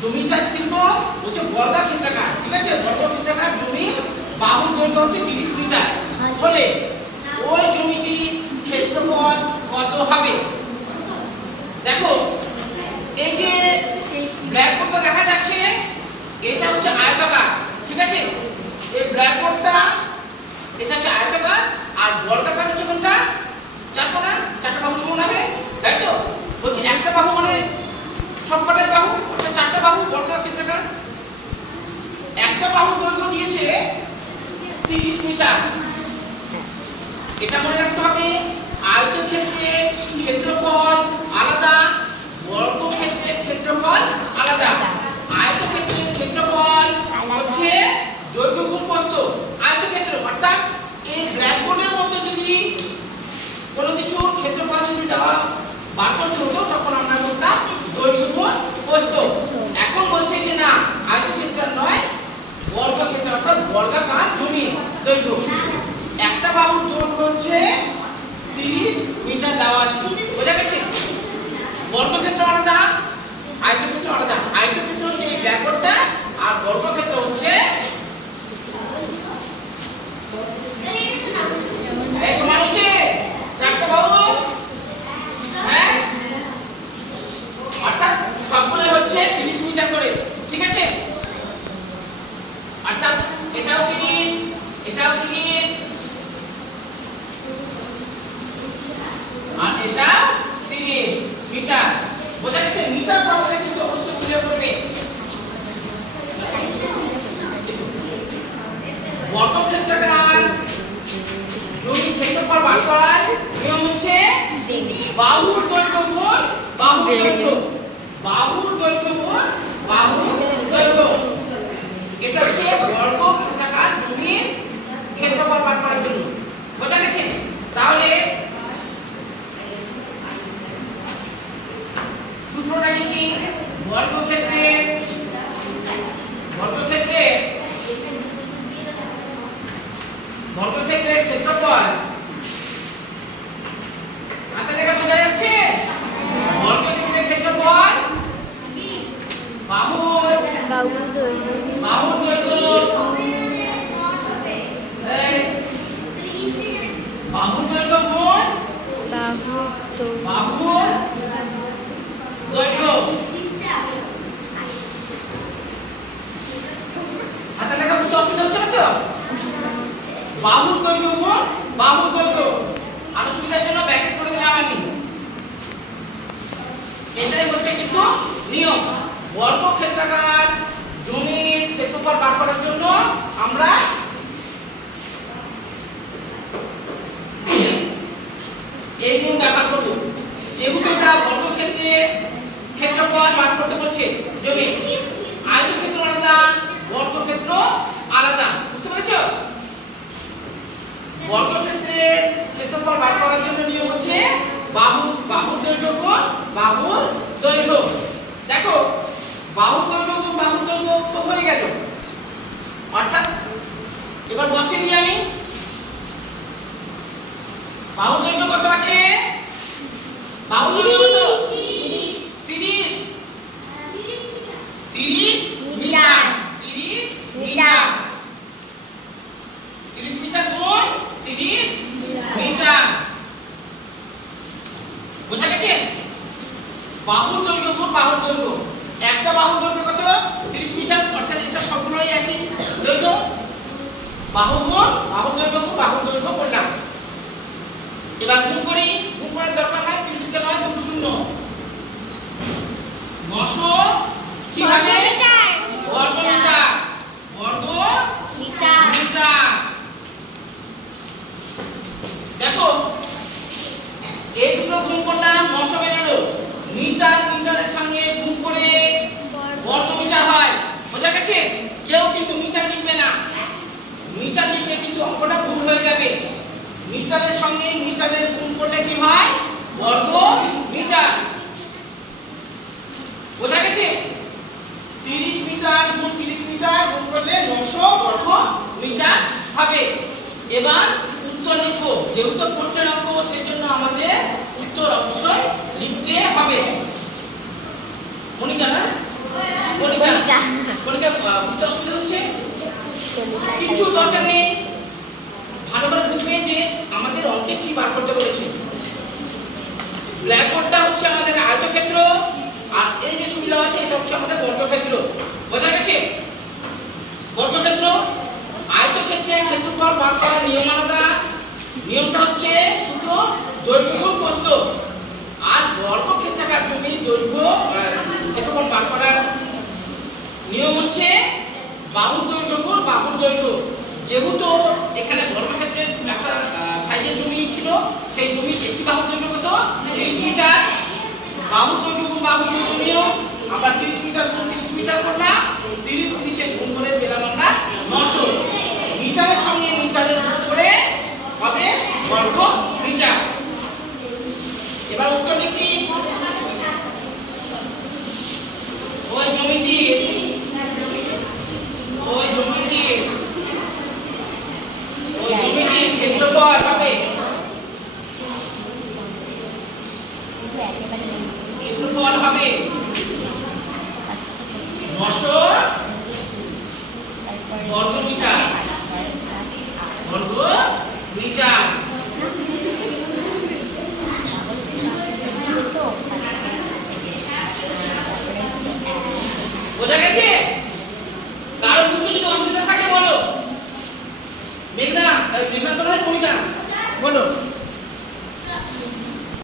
জমিটা কিন্তু হচ্ছে বর্গক্ষেত্রাকার, ঠিক আছে? বর্গক্ষেত্রাকার জমি বাহুর দৈর্ঘ্য হচ্ছে 30 মিটার হলে ওই জমিটির ক্ষেত্রফল কত হবে? দেখো এই যে ব্ল্যাকবোর্ডটা দেখা যাচ্ছে এটা হচ্ছে আয়তাকার, ঠিক আছে? এই ব্ল্যাকবোর্ডটা এটা হচ্ছে আয়তাকার আর বর্গাকার হচ্ছে কোনটা? চারটা বাহু সমান হবে, তাই তো? বলছি একটা বাহু মানে সবকটাই বাহু, অর্থাৎ চারটা বাহু বর্গক্ষেত্রাকার। একটা বাহু দৈর্ঘ্য দিয়েছে 30 মিটার। এটা মনে রাখতে হবে, আয়তক্ষেত্রের ক্ষেত্রফল আলাদা, বর্গক্ষেত্রের ক্ষেত্রফল আলাদা। আয়তক্ষেত্রের ক্ষেত্রফল হচ্ছে দৈর্ঘ্য গুণ প্রস্থ। আয়তক্ষেত্র অর্থাৎ এই ব্ল্যাকবোর্ডের মধ্যে যদি কোনো কিছুর ক্ষেত্রফল যদি দেওয়া বার করতে হতো তখন আমরা বলতাম দৈর্ঘ্য গুণ প্রস্থ। এখন বলছে যে না, আয়তক্ষেত্র নয়, বর্গক্ষেত্র অর্থাৎ বর্গাকার জমির দৈর্ঘ্য। একটা বাহুর দৈর্ঘ্য হচ্ছে 30 মিটার দেওয়া আছে, বোঝা গেছে? বর্গক্ষেত্র আলাদা, আয়তক্ষেত্র আলাদা। আয়তক্ষেত্র হচ্ছে এই ব্ল্যাকবোর্ডটা আর বর্গক্ষেত্র হচ্ছে এই সমান হচ্ছে চারটা বাহু, হ্যাঁ? অর্থাৎ সবগুলো হচ্ছে 30 মিটার করে, ঠিক আছে? অর্থাৎ এটাও 30, এটাও 30 আর এটাও 30 মিটার, বোঝা গেছে? মিটার পাওয়ারে কিন্তু অবশ্যই উল্লেখ করবে। বর্গক্ষেত্রাকার জমির ক্ষেত্রফল বার করার নিয়ম হচ্ছে বাহুর দৈর্ঘ্য গুণ বাহুর দৈর্ঘ্য, বাহুর দৈর্ঘ্য গুণ বাহুর দৈর্ঘ্য। এটা হচ্ছে বর্গক্ষেত্রাকার জমির ক্ষেত্রফল বার করার জন্য, বোঝা গেছে? তাহলে সূত্রটা লিখি। বর্গক্ষেত্রের ক্ষেত্রফল, হাতে লেখা বোঝা যাচ্ছে? বর্গক্ষেত্রের ক্ষেত্রফল বাহুর দৈর্ঘ্য, বাহুর দৈর্ঘ্য গুণ বাহুর দৈর্ঘ্য। হাতে লেখা বুঝতে অসুবিধা হচ্ছে না তো? বাহুর দৈর্ঘ্য গুণ বাহুর দৈর্ঘ্য, আরো সুবিধার জন্য ব্র্যাকেট করে দিলাম আমি। এটাই হচ্ছে কিন্তু নিয়ম। বর্গক্ষেত্রাকার জমির ক্ষেত্রফল বার করার জন্য আমরা এই নিয়ম ব্যবহার করব। যেহেতু এটা বর্গক্ষেত্রের ক্ষেত্রফল বার করতে বলছে জমি, আয়তক্ষেত্র আলাদা, বর্গক্ষেত্র আলাদা, বুঝতে পেরেছো? বর্গক্ষেত্রের ক্ষেত্রফল বার করার জন্য নিয়ম হচ্ছে বাহুর দৈর্ঘ্য গুণ বাহুর দৈর্ঘ্য। দেখো বাহুর দৈর্ঘ্য গুণ বাহুর দৈর্ঘ্য তো হয়ে গেল, অর্থাৎ এবার বসিয়ে দিই আমি। বাহুর দৈর্ঘ্য কত আছে? বাহুর দৈর্ঘ্য কত? 30 মিটার। 30 মিটার গুণ 30 মিটার, বোঝা গেছে? বাহুর দৈর্ঘ্য গুণ বাহুর দৈর্ঘ্য। একটা বাহুর দৈর্ঘ্য কত? 30 মিটার, অর্থাৎ এটা সবগুলোই একই দৈর্ঘ্য। বাহু গুণ বাহুর দৈর্ঘ্য গুণ বাহুর দৈর্ঘ্য করলাম। এবার গুণ করি, গুণ করার দরকার নাই, 30 মিটার নয়, 2 শূন্য 900 কি হবে? বর্গ মিটার। দেখো এই দুটো গুণ করলাম, 900 বেরোলো। মিটারের সঙ্গে গুণ করে বর্গ মিটার হয়, বোঝা গেছে? কেউ কিন্তু মিটার লিখবে না, মিটার লিখলে কিন্তু অঙ্কটা ভুল হয়ে যাবে। মিটারের সঙ্গে মিটারের গুণ করলে কি হয়? বর্গ মিটার, বোঝা গেছে? 30 মিটার গুণ 30 মিটার গুণ করলে 900 বর্গ মিটার হবে। এবার উত্তর লিখবো, যেহেতু প্রশ্নের অঙ্ক সেজন্য আমাদের উত্তর অবশ্যই লিখতে হবে। মনিকা না? কণিকা বুঝতে অসুবিধা হচ্ছে? কিছু দরকার নেই, ভালো করে বুঝবে যে আমাদের অঙ্কে কি বার করতে বলেছে। ব্ল্যাকবোর্ডটা হচ্ছে আমাদের আয়তক্ষেত্র, আর এই যে ছবি দেওয়া আছে এটা হচ্ছে আমাদের বর্গক্ষেত্র। বোঝা গেছে? বর্গক্ষেত্র, আয়তক্ষেত্রের ক্ষেত্রফল বার করার নিয়ম আলাদা। নিয়মটা হচ্ছে সূত্র দৈর্ঘ্য গুণ প্রস্থ। আর বর্গক্ষেত্রাকার জমির দৈর্ঘ্য ক্ষেত্রফল বার করার নিয়ম হচ্ছে বাহুর দৈর্ঘ্য গুণ বাহুর দৈর্ঘ্য। যেহেতু এখানে বর্গক্ষেত্রের একটা সাইজের জমি ছিল, সেই জমির একটি বাহুর দৈর্ঘ্য কত? 30 মিটার। বাহুর দৈর্ঘ্য গুণ বাহুর দৈর্ঘ্য নিয়ম, আমরা 30 মিটার গুণ 30 মিটার করলাম, 30 এর গুণ করে পেলাম আমরা 900। মিটারের সঙ্গে মিটারের গুণ করে হবে বর্গ মিটার। এবার উত্তর লিখি। ওই জমিটির ক্ষেত্রফল হবে, ক্ষেত্রফল হবে 900 বর্গ মিটার। বর্গ মিটার। বোঝা গেছে? কারো বুঝতে যদি অসুবিধা থাকে বলো। মেঘনা তো নয়, কবিতা বলো।